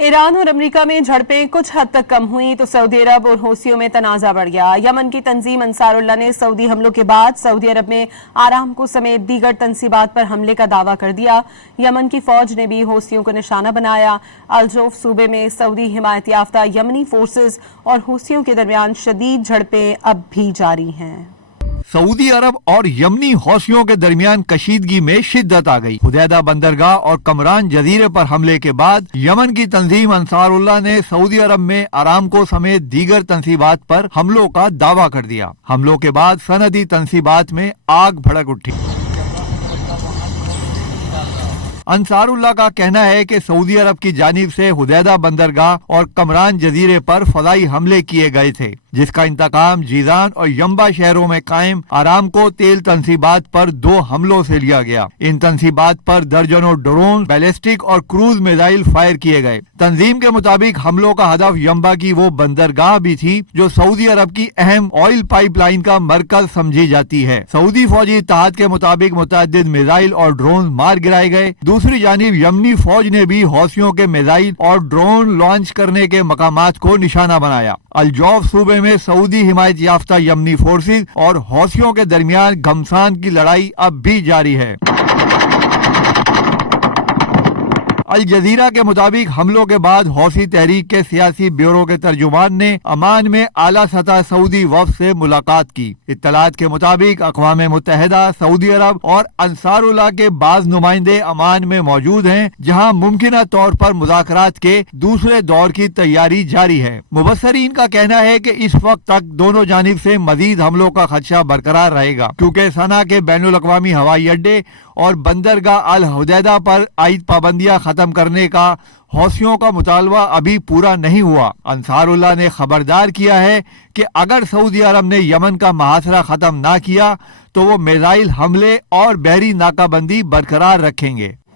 Iran और America में झड़पें कुछ हद तक कम हुई तो सऊदी अरब और हौसियों में तनाज़ा बढ़ गया। यमन की तंजीम अंसारुल्लाह ने सऊदी हमलों के बाद सऊदी अरब में आरामको समेत दीगर तंसीबात पर हमले का दावा कर दिया। यमन की फौज ने भी हौसियों को निशाना बनाया। अलजोफ सूबे में सऊदी हिमायत याफ्ता यमनी फोर्सेस और हौसियों के दरमियान शदीद झड़पें अब भी जारी हैं। सऊदी अरब और यमनी हौसियों के दरमियान कशीदगी में शिद्दत आ गई। हुदैदा बंदरगाह और कमरान जजीरे पर हमले के बाद यमन की तंजीम अंसारुल्लाह ने सऊदी अरब में आरामको समेत दीगर तंसीबात पर हमलों का दावा कर दिया। हमलों के बाद सनदी तंसीबात में आग भड़क उठी। अंसारुल्लाह का कहना है कि सऊदी अरब की जानिब से हुदैदा बंदरगाह और कमरान जजीरे पर फदाई हमले किए गए थे, जिसका इंतकाम जीजान और यम्बा शहरों में कायम आरामको तेल तंसीबात पर 2 हमलों से लिया गया। इन तंसीबात पर दर्जनों ड्रोन, बैलिस्टिक और क्रूज मिसाइल फायर किए गए। तंजीम के मुताबिक हमलों का हदफ यम्बा की वो बंदरगाह भी थी जो सऊदी अरब की अहम ऑयल पाइपलाइन का मरकज समझी जाती है। सऊदी फौजी इत्तेहाद के मुताबिक मुतअद्दिद मिसाइल और ड्रोन मार गिराए गए। दूसरी जानिब यमनी फौज ने भी हौसियों के मिसाइल और ड्रोन लॉन्च करने के मकामात को निशाना बनाया। अलजौफ सूबे में सऊदी हिमायत याफ्ता यमनी फोर्सेस और हौसियों के दरमियान घमसान की लड़ाई अब भी जारी है। अल जजीरा के मुताबिक हमलों के बाद हौसी तहरीक के सियासी ब्यूरो के तर्जुमान ने अमान में आला सतह सऊदी वफ्द से मुलाकात की। इत्तलात के मुताबिक अक़वाम मुत्तहिदा, सऊदी अरब और अंसारुल्लाह के बाज नुमाइंदे अमान में मौजूद हैं, जहां मुमकिना तौर पर मुज़ाकरात के दूसरे दौर की तैयारी जारी है। मुबस्सरीन का कहना है कि इस वक्त तक दोनों जानिब से मजीद हमलों का खदशा बरकरार रहेगा, क्योंकि सना के बैनुल अक़वामी हवाई अड्डे और बंदरगाह अल हुदैदा पर आयद पाबंदियां खत्म करने का हौसियों का मुतालबा अभी पूरा नहीं हुआ। अंसारुल्लाह ने खबरदार किया है कि अगर सऊदी अरब ने यमन का मुहासरा खत्म ना किया तो वो मिसाइल हमले और बहरी नाकाबंदी बरकरार रखेंगे।